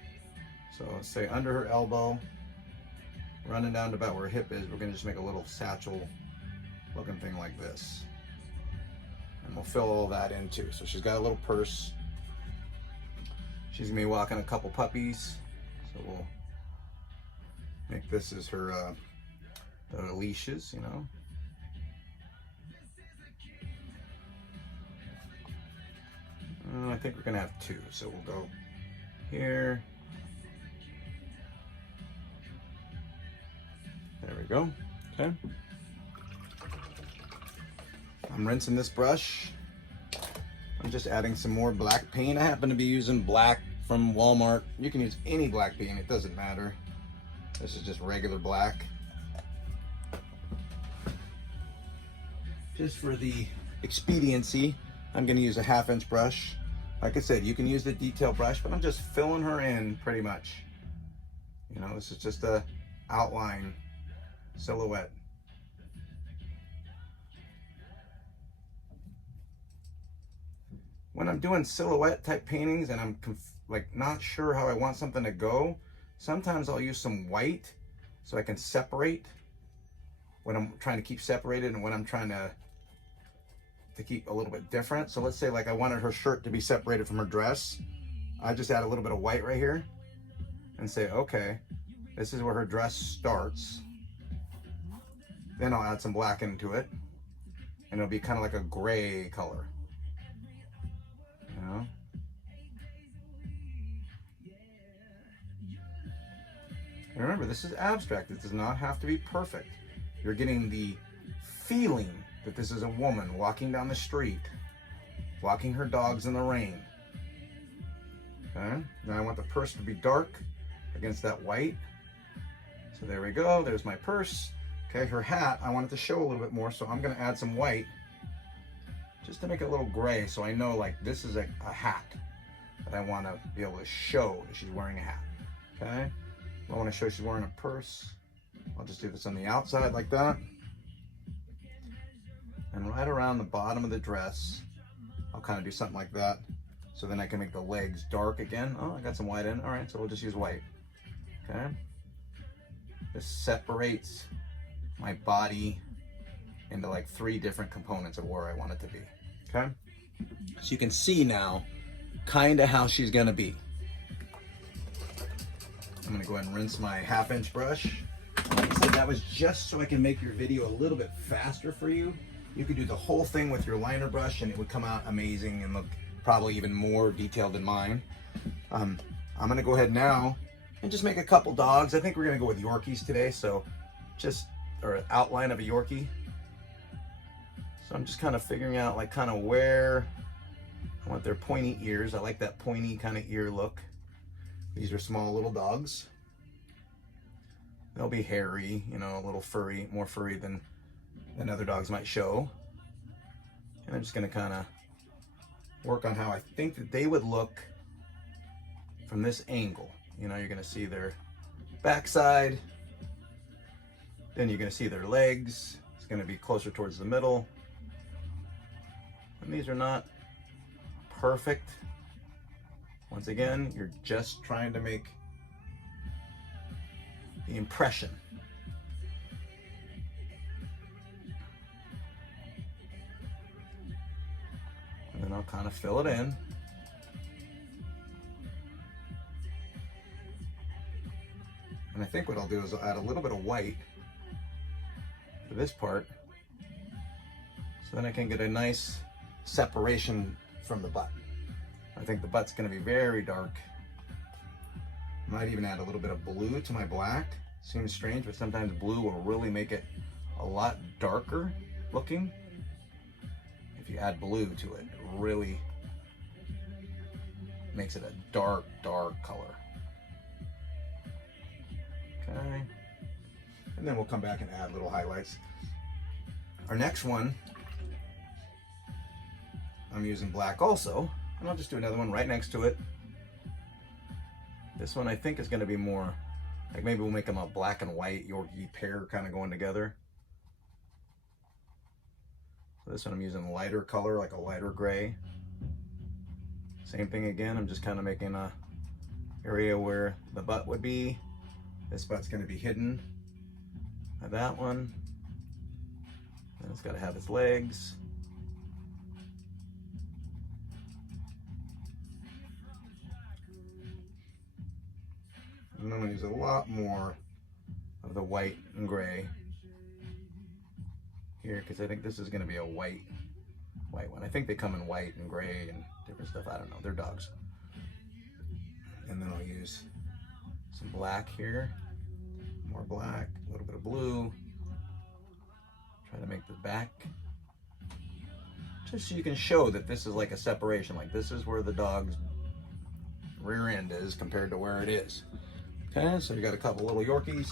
So let's say under her elbow, running down to about where her hip is, we're gonna just make a little satchel looking thing like this. And we'll fill all that in too. So she's got a little purse. She's gonna be walking a couple puppies. So we'll make this as her leashes, you know. I think we're gonna have two, so we'll go here. There we go. Okay. I'm rinsing this brush. I'm just adding some more black paint. I happen to be using black from Walmart. You can use any black paint, it doesn't matter. This is just regular black. Just for the expediency, I'm gonna use a 1/2 inch brush. Like I said, you can use the detail brush, but I'm just filling her in pretty much. You know, this is just a outline silhouette. When I'm doing silhouette type paintings and I'm like not sure how I want something to go, sometimes I'll use some white so I can separate when I'm trying to keep separated and when I'm trying to keep a little bit different. So let's say like I wanted her shirt to be separated from her dress. I just add a little bit of white right here and say, okay, this is where her dress starts. Then I'll add some black into it and it'll be kind of like a gray color, you know? And remember, this is abstract. It does not have to be perfect. You're getting the feeling that this is a woman walking down the street, walking her dogs in the rain. Okay, now I want the purse to be dark against that white. So there we go, there's my purse. Okay, her hat, I want it to show a little bit more, so I'm gonna add some white just to make it a little gray, so I know like this is a hat that I wanna be able to show that she's wearing a hat, okay? I wanna show she's wearing a purse. I'll just do this on the outside like that. And right around the bottom of the dress, I'll kind of do something like that. So then I can make the legs dark again. Oh, I got some white in. All right, so we'll just use white. Okay. This separates my body into like 3 different components of where I want it to be, okay? So you can see now kind of how she's gonna be. I'm gonna go ahead and rinse my 1/2-inch brush. Like I said, that was just so I can make your video a little bit faster for you. You could do the whole thing with your liner brush and it would come out amazing and look probably even more detailed than mine. I'm gonna go ahead now and just make a couple dogs. I think we're gonna go with Yorkies today, so just, or an outline of a Yorkie. So I'm just kind of figuring out like kind of where I want their pointy ears. I like that pointy kind of ear look. These are small little dogs. They'll be hairy, you know, a little furry, more furry than other dogs might show. And I'm just gonna kind of work on how I think that they would look from this angle. You know, you're gonna see their backside, then you're gonna see their legs. It's gonna be closer towards the middle. And these are not perfect. Once again, you're just trying to make the impression. And then I'll kind of fill it in. And I think what I'll do is I'll add a little bit of white to this part, so then I can get a nice separation from the butt. I think the butt's gonna be very dark. Might even add a little bit of blue to my black. Seems strange, but sometimes blue will really make it a lot darker looking. If you add blue to it, it really makes it a dark, dark color. Okay. And then we'll come back and add little highlights. Our next one, I'm using black also, and I'll just do another one right next to it. This one I think is going to be more, like maybe we'll make them a black and white Yorkie pair kind of going together. So this one I'm using a lighter color, like a lighter gray. Same thing again, I'm just kind of making a area where the butt would be. This butt's going to be hidden by that one. And it's got to have its legs. And I'm going to use a lot more of the white and gray here, because I think this is going to be a white one. I think they come in white and gray and different stuff. I don't know. They're dogs. And then I'll use some black here. More black, a little bit of blue. Try to make the back, just so you can show that this is like a separation. Like this is where the dog's rear end is compared to where it is. Okay, so you got a couple little Yorkies.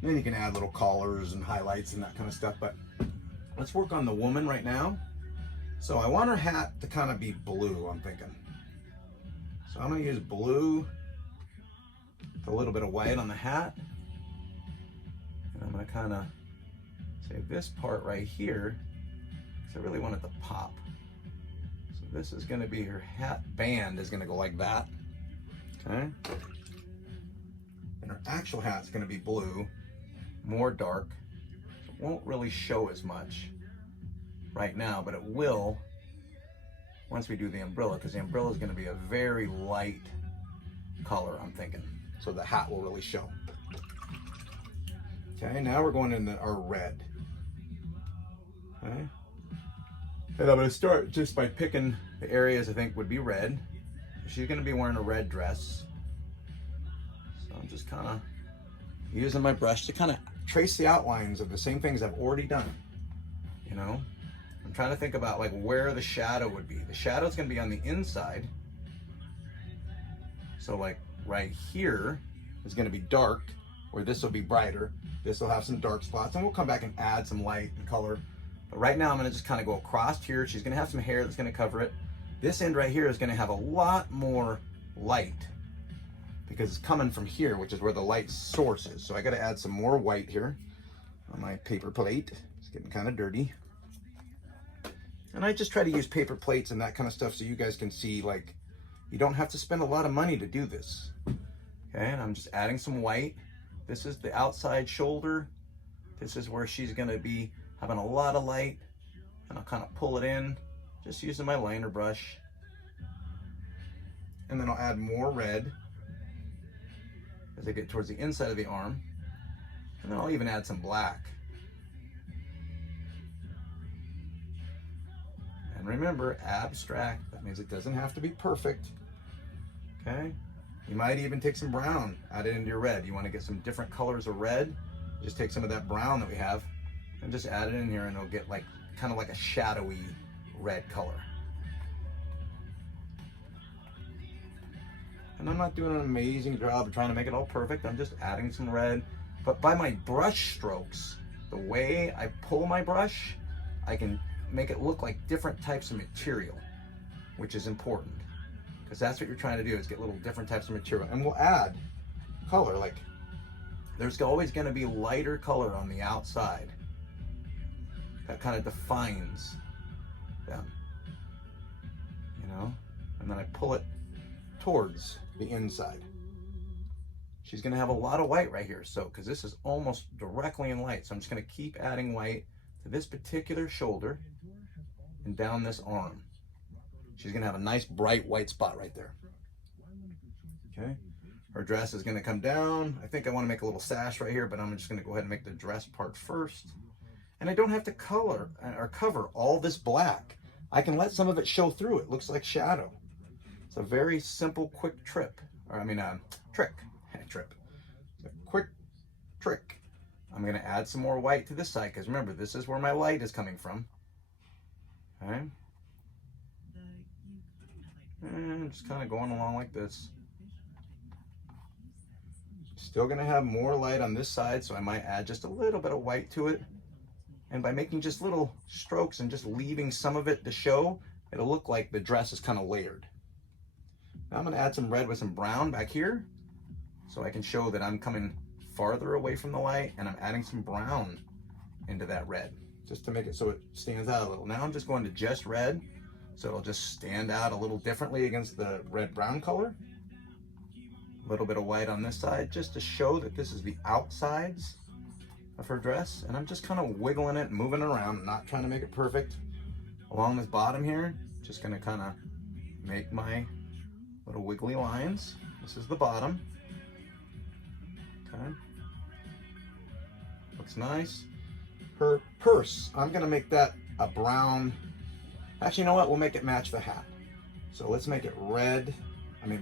And then you can add little collars and highlights and that kind of stuff. But let's work on the woman right now. So I want her hat to kind of be blue, I'm thinking. So I'm going to use blue with a little bit of white on the hat. And I'm going to kind of say this part right here, because I really want it to pop. So this is going to be her hat band is going to go like that. Okay. And her actual hat's going to be blue, more dark. It won't really show as much right now, but it will once we do the umbrella, because the umbrella is going to be a very light color, I'm thinking. So the hat will really show. Okay, now we're going into our red. Okay. And I'm going to start just by picking the areas I think would be red. She's going to be wearing a red dress. So I'm just kind of using my brush to kind of trace the outlines of the same things I've already done. You know, I'm trying to think about like where the shadow would be. The shadow is going to be on the inside. So like right here is going to be dark, where this will be brighter. This will have some dark spots, and we'll come back and add some light and color. But right now I'm going to just kind of go across here. She's going to have some hair that's going to cover it. This end right here is going to have a lot more light because it's coming from here, which is where the light source is. So I got to add some more white here on my paper plate. It's getting kind of dirty. And I just try to use paper plates and that kind of stuff so you guys can see, like, you don't have to spend a lot of money to do this. Okay, and I'm just adding some white. This is the outside shoulder. This is where she's going to be having a lot of light, and I'll kind of pull it in, just using my liner brush. And then I'll add more red as I get towards the inside of the arm. And then I'll even add some black. And remember, abstract, that means it doesn't have to be perfect. Okay? You might even take some brown, add it into your red. You want to get some different colors of red, just take some of that brown that we have and just add it in here, and it'll get like kind of like a shadowy red color. And I'm not doing an amazing job of trying to make it all perfect. I'm just adding some red. But by my brush strokes, the way I pull my brush, I can make it look like different types of material, which is important, because that's what you're trying to do, is get little different types of material. And we'll add color, like there's always going to be lighter color on the outside that kind of defines them, you know, and then I pull it towards the inside. She's going to have a lot of white right here, so because this is almost directly in light, so I'm just going to keep adding white to this particular shoulder and down this arm. She's going to have a nice bright white spot right there. Okay, her dress is going to come down. I think I want to make a little sash right here, but I'm just going to go ahead and make the dress part first. And I don't have to color or cover all this black. I can let some of it show through. It looks like shadow. It's a very simple, quick trick. Trip. It's a quick trick. I'm going to add some more white to this side, because remember, this is where my light is coming from. Okay. And just kind of going along like this. Still going to have more light on this side, so I might add just a little bit of white to it. And by making just little strokes and just leaving some of it to show, it'll look like the dress is kind of layered. Now I'm going to add some red with some brown back here, so I can show that I'm coming farther away from the light, and I'm adding some brown into that red, just to make it so it stands out a little. Now I'm just going to just red, so it'll just stand out a little differently against the red-brown color. A little bit of white on this side, just to show that this is the outsides of her dress. And I'm just kind of wiggling it, moving it around, not trying to make it perfect. Along this bottom here, just gonna kind of make my little wiggly lines. This is the bottom. Okay. Looks nice. Her purse, I'm gonna make that a brown. Actually, you know what? We'll make it match the hat. So let's make it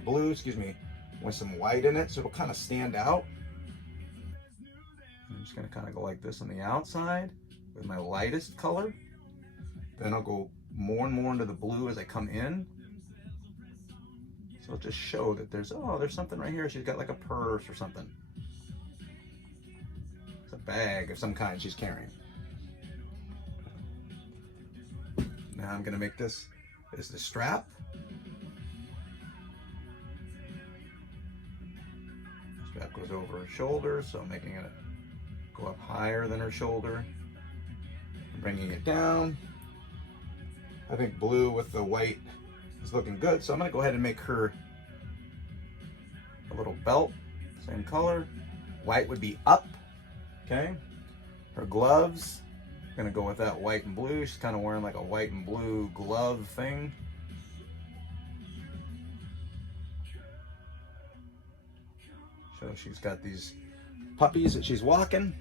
blue, with some white in it, so it'll kind of stand out. I'm just gonna kind of go like this on the outside with my lightest color. Then I'll go more and more into the blue as I come in. So it'll just show that there's something right here. She's got like a purse or something. It's a bag of some kind she's carrying. Now I'm gonna make this is the strap. Strap goes over her shoulder, so I'm making it go up higher than her shoulder. I'm bringing it down. I think blue with the white is looking good, so I'm gonna go ahead and make her a little belt, same color. White would be up, okay? Her gloves, gonna go with that white and blue. She's kind of wearing like a white and blue glove thing. So she's got these puppies that she's walking.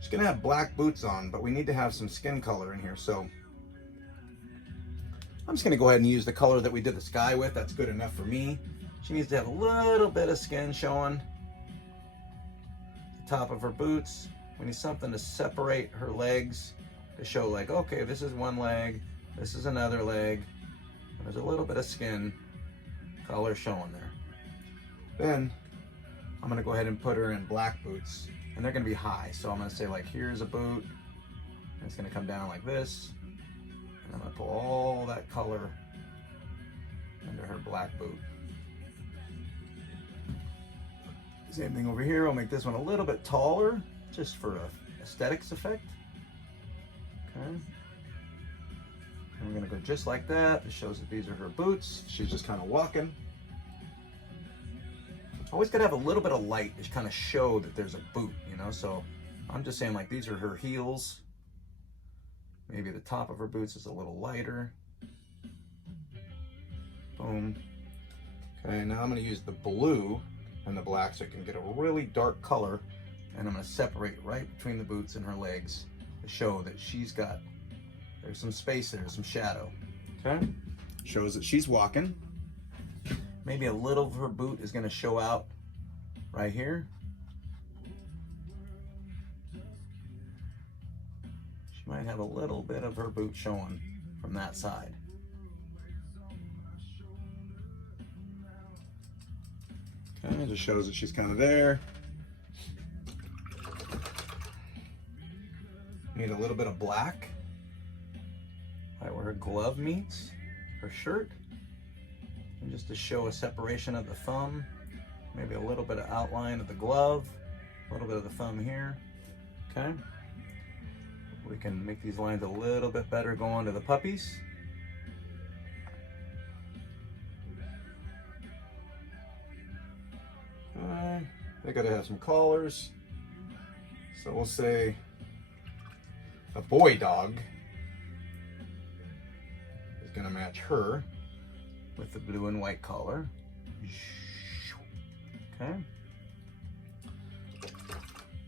She's gonna have black boots on, but we need to have some skin color in here. So I'm just gonna go ahead and use the color that we did the sky with. That's good enough for me. She needs to have a little bit of skin showing. The top of her boots. We need something to separate her legs, to show like, okay, this is one leg, this is another leg. And there's a little bit of skin color showing there. Then I'm gonna go ahead and put her in black boots, and they're gonna be high. So I'm gonna say like, here's a boot, and it's gonna come down like this. And I'm gonna pull all that color into her black boot. Same thing over here. I'll make this one a little bit taller, just for a aesthetics effect. Okay. And we're gonna go just like that. It shows that these are her boots. She's just kind of walking. always gotta have a little bit of light to kind of show that there's a boot, you know? So I'm just saying, like, these are her heels. Maybe the top of her boots is a little lighter. Boom. Okay, now I'm gonna use the blue and the black so I can get a really dark color, and I'm gonna separate right between the boots and her legs to show that there's some space there, some shadow. Okay? Shows that she's walking. Maybe a little of her boot is gonna show out right here. She might have a little bit of her boot showing from that side. Okay, it just shows that she's kind of there. Need a little bit of black, right where her glove meets her shirt. And just to show a separation of the thumb, maybe a little bit of outline of the glove, a little bit of the thumb here. Okay. We can make these lines a little bit better going to the puppies. They gotta have some collars. So we'll say a boy dog is gonna match her with the blue and white collar. Okay.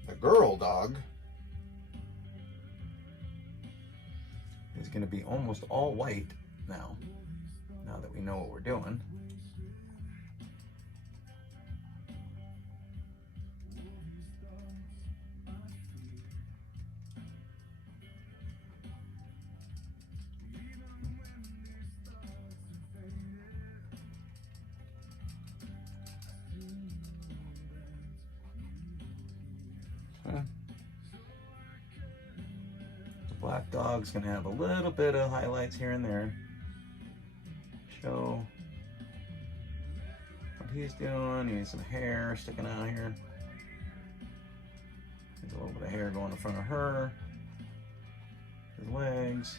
The girl dog is gonna be almost all white now that we know what we're doing. The black dog's gonna have a little bit of highlights here and there. Show what he's doing. He needs some hair sticking out here. There's a little bit of hair going in front of her. His legs.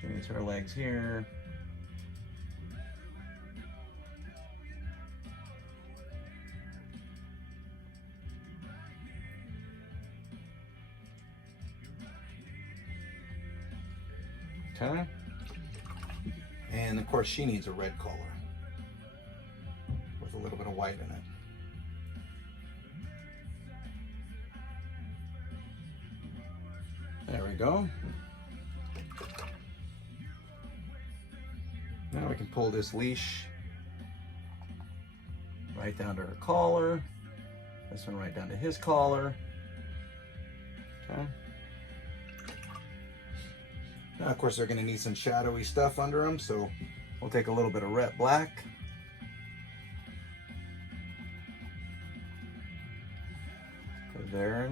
She needs her legs here. Okay. And of course she needs a red collar with a little bit of white in it. There we go. Now we can pull this leash right down to her collar. This one right down to his collar. Okay. Now, of course, they're going to need some shadowy stuff under them, so we'll take a little bit of red black. Put there,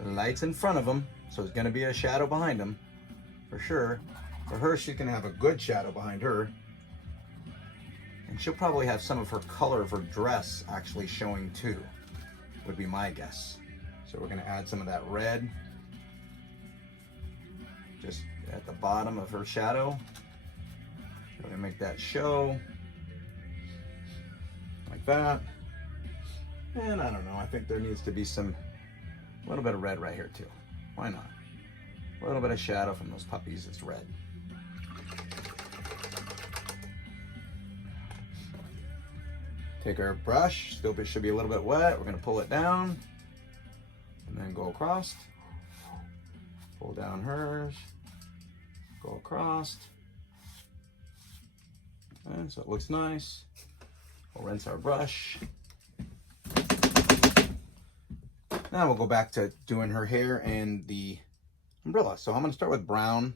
the light's in front of them, so there's going to be a shadow behind them, for sure. For her, she's going to have a good shadow behind her. And she'll probably have some of her color of her dress actually showing too, would be my guess. So we're going to add some of that red just at the bottom of her shadow. We're gonna make that show like that. And I don't know, I think there needs to be a little bit of red right here too. Why not? A little bit of shadow from those puppies, it's red. Take our brush, still should be a little bit wet. We're gonna pull it down and then go across. Pull down hers, go across. Okay, so it looks nice. We'll rinse our brush. Now we'll go back to doing her hair and the umbrella. So I'm gonna start with brown,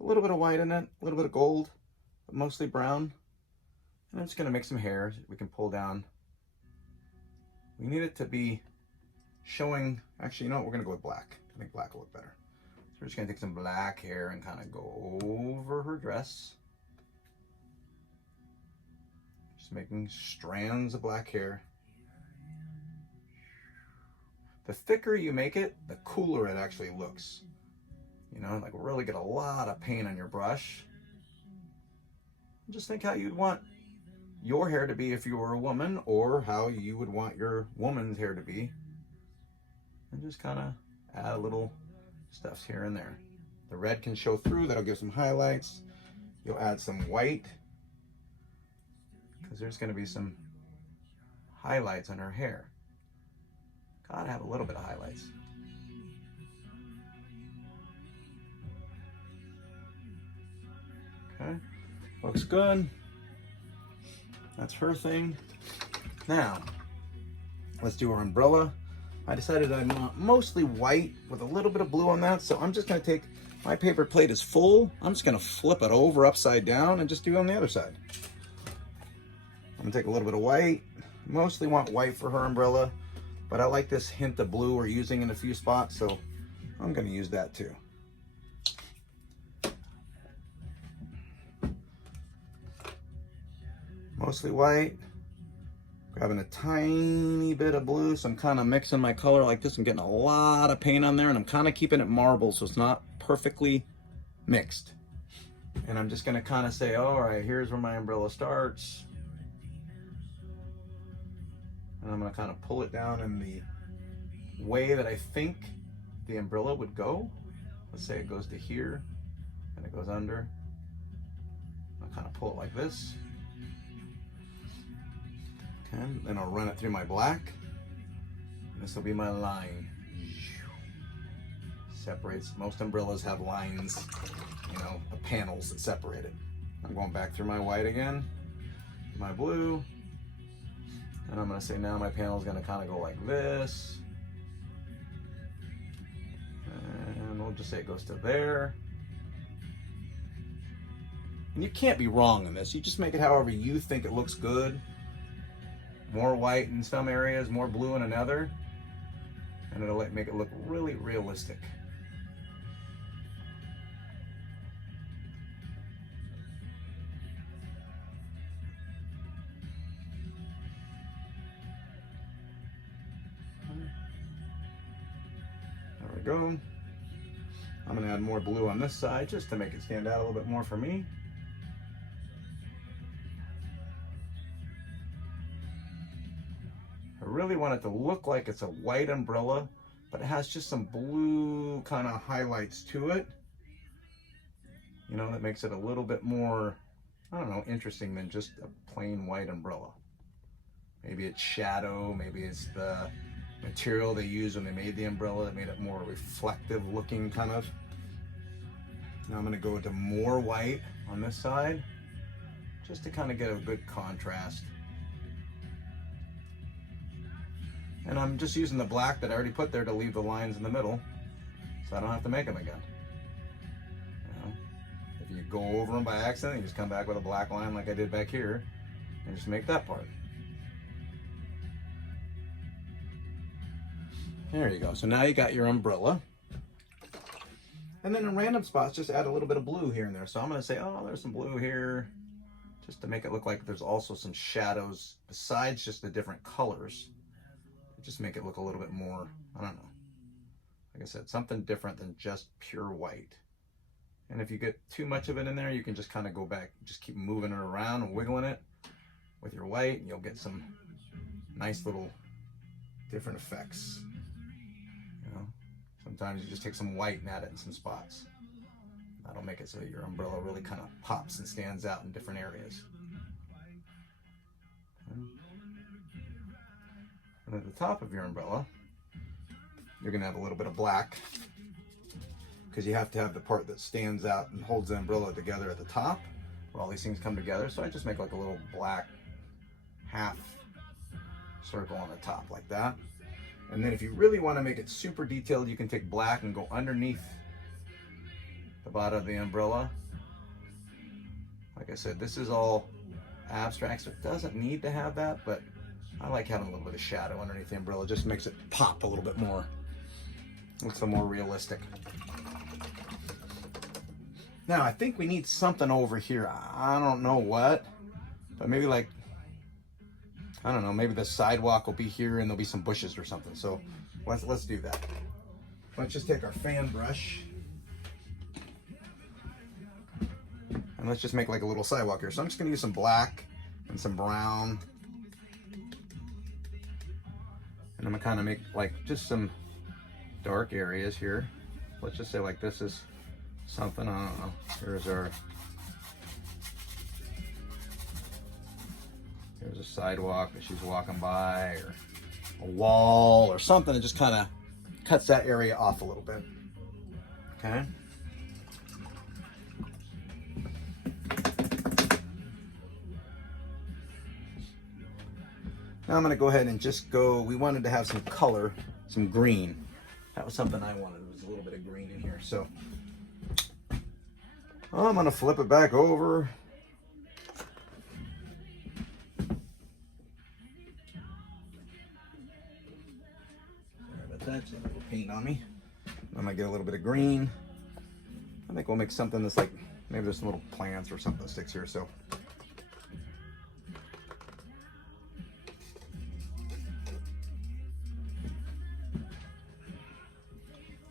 a little bit of white in it, a little bit of gold, but mostly brown. And I'm just gonna make some hair we can pull down. We need it to be showing, actually, you know what, we're gonna go with black. I think black will look better. So we're just gonna take some black hair and kind of go over her dress. Just making strands of black hair. The thicker you make it, the cooler it actually looks. You know, like really get a lot of paint on your brush. Just think how you'd want your hair to be if you were a woman, or how you would want your woman's hair to be. And just kind of add a little stuff here and there. The red can show through, that'll give some highlights. You'll add some white, because there's going to be some highlights on her hair. Gotta have a little bit of highlights. Okay, looks good. That's her thing. Now, let's do our umbrella. I decided I want mostly white with a little bit of blue on that, so I'm just gonna take, my paper plate is full. I'm just gonna flip it over upside down and just do it on the other side. I'm gonna take a little bit of white. Mostly want white for her umbrella, but I like this hint of blue we're using in a few spots, so I'm gonna use that too. Mostly white, grabbing a tiny bit of blue, so I'm kind of mixing my color like this. I'm getting a lot of paint on there, and I'm kind of keeping it marble so it's not perfectly mixed. And I'm just gonna kind of say, all right, here's where my umbrella starts. And I'm gonna kind of pull it down in the way that I think the umbrella would go. Let's say it goes to here, and it goes under. I'll kind of pull it like this. Okay, then I'll run it through my black. This will be my line. Separates, most umbrellas have lines, you know, panels that separate it. I'm going back through my white again, my blue, and I'm gonna say now my panel is gonna kind of go like this. And we'll just say it goes to there. And you can't be wrong in this. You just make it however you think it looks good. More white in some areas, more blue in another, and it'll make it look really realistic. There we go. I'm gonna add more blue on this side just to make it stand out a little bit more for me. I really want it to look like it's a white umbrella, but it has just some blue kind of highlights to it. You know, that makes it a little bit more, I don't know, interesting than just a plain white umbrella. Maybe it's shadow, maybe it's the material they used when they made the umbrella that made it more reflective looking kind of. Now I'm gonna go into more white on this side, just to kind of get a good contrast. And I'm just using the black that I already put there to leave the lines in the middle, so I don't have to make them again. You know, if you go over them by accident, you just come back with a black line like I did back here, and just make that part. There you go. So now you got your umbrella. And then in random spots, just add a little bit of blue here and there. So I'm gonna say, oh, there's some blue here, just to make it look like there's also some shadows besides just the different colors. Just make it look a little bit more, I don't know, like I said, something different than just pure white. And if you get too much of it in there, you can just kind of go back, just keep moving it around and wiggling it with your white, and you'll get some nice little different effects. You know, sometimes you just take some white and add it in some spots. That'll make it so your umbrella really kind of pops and stands out in different areas. Okay. And at the top of your umbrella, you're gonna have a little bit of black, because you have to have the part that stands out and holds the umbrella together at the top, where all these things come together. So I just make like a little black half circle on the top like that. And then if you really want to make it super detailed, you can take black and go underneath the bottom of the umbrella. Like I said, this is all abstract, so it doesn't need to have that, but I like having a little bit of shadow underneath the umbrella. Just makes it pop a little bit more. Looks a little more realistic. Now I think we need something over here. I don't know what, but maybe like, I don't know, maybe the sidewalk will be here and there'll be some bushes or something. So let's do that. Let's just take our fan brush and let's just make like a little sidewalk here. So I'm just gonna use some black and some brown. And I'm gonna kind of make like just some dark areas here. Let's just say like this is something, I don't know. Here's a sidewalk that she's walking by, or a wall or something that just kind of cuts that area off a little bit. Okay. Now I'm going to go ahead and just go, we wanted to have some color, some green. That was something I wanted, was a little bit of green in here. So I'm going to flip it back over. Sorry about that, just a little paint on me. I'm going to get a little bit of green. I think we'll make something that's like, maybe there's some little plants or something that sticks here. So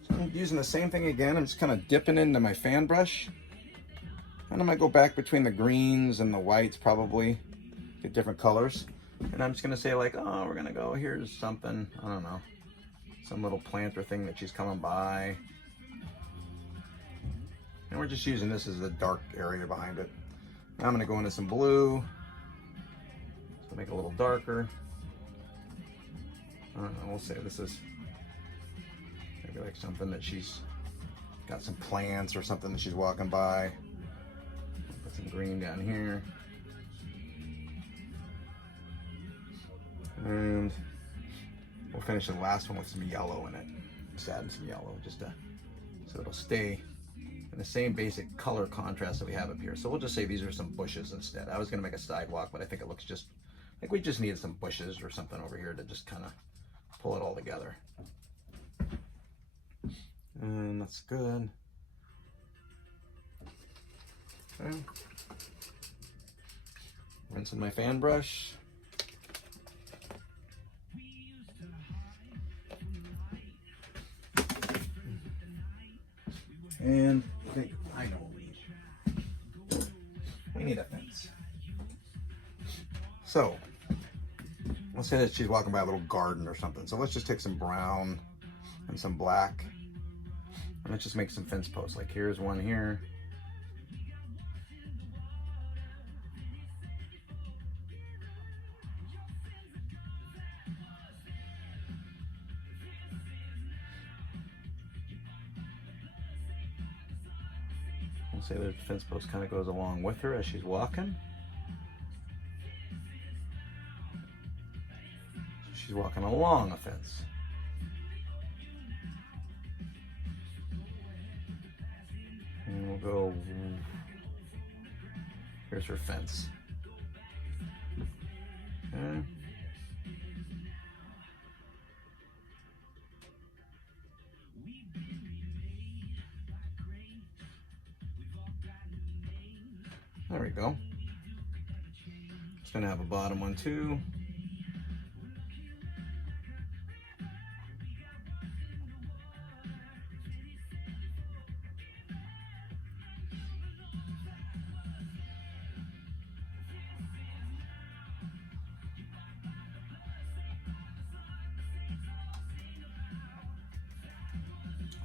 I'm using the same thing again. I'm just kind of dipping into my fan brush. And I'm going to go back between the greens and the whites, probably get different colors. And I'm just going to say like, oh, we're going to go, here's something, I don't know, some little plant or thing that she's coming by. And we're just using this as the dark area behind it. Now I'm going to go into some blue to make it a little darker. I don't know, we'll say this is maybe like something that she's got, some plants or something that she's walking by. Put some green down here. And we'll finish the last one with some yellow in it. Just adding some yellow just to, so it'll stay in the same basic color contrast that we have up here. So we'll just say these are some bushes instead. I was gonna make a sidewalk, but I think it looks just, like we just needed some bushes or something over here to just kind of pull it all together. And that's good. Okay. Rinsing my fan brush. And I know what we need. We need a fence. So, let's say that she's walking by a little garden or something. So let's just take some brown and some black. And let's just make some fence posts. Like here's one here. We'll say the fence post kind of goes along with her as she's walking. She's walking along a fence. And we'll go, here's her fence. Okay. There we go. It's gonna have a bottom one too.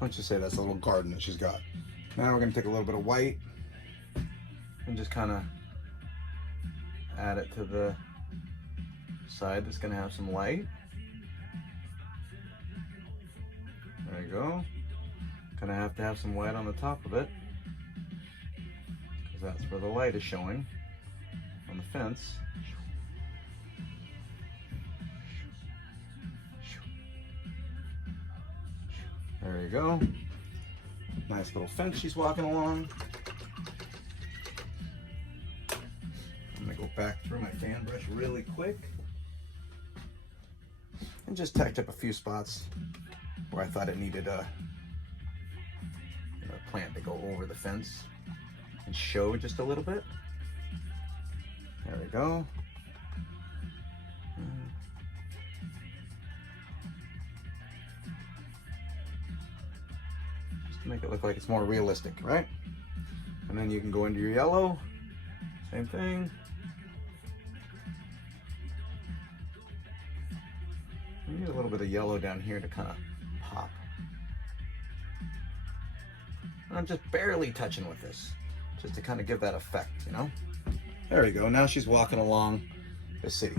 Let's just say that's a little garden that she's got. Now we're gonna take a little bit of white and just kind of add it to the side that's gonna have some light. There you go. Gonna have to have some white on the top of it, because that's where the light is showing on the fence. There you go. Nice little fence she's walking along. I'm gonna go back through my fan brush really quick and just touch up a few spots where I thought it needed a plant to go over the fence and show just a little bit. There we go. Just to make it look like it's more realistic, right? And then you can go into your yellow, same thing. bit of yellow down here to kind of pop. And I'm just barely touching with this, just to kind of give that effect, you know? There we go. Now she's walking along the city.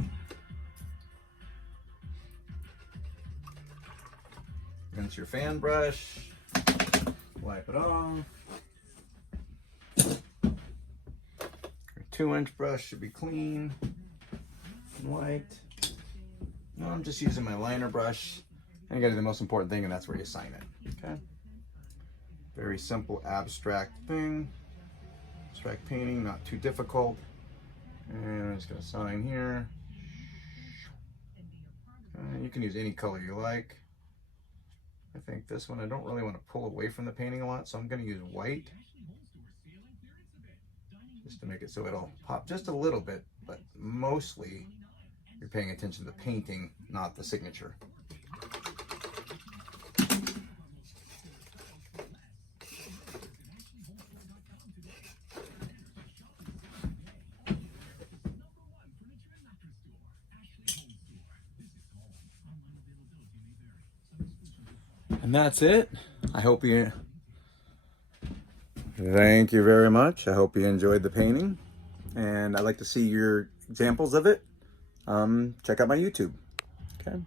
Rinse your fan brush, wipe it off. Your 2-inch brush should be clean and white. No, I'm just using my liner brush. And you gotta do the most important thing, and that's where you sign it, okay? Very simple abstract thing. Abstract painting, not too difficult. And I'm just gonna sign here. You can use any color you like. I think this one, I don't really want to pull away from the painting a lot, so I'm gonna use white. Just to make it so it'll pop just a little bit, but mostly you're paying attention to the painting, not the signature. And that's it. Thank you very much. I hope you enjoyed the painting. And I'd like to see your examples of it. Check out my YouTube. Okay.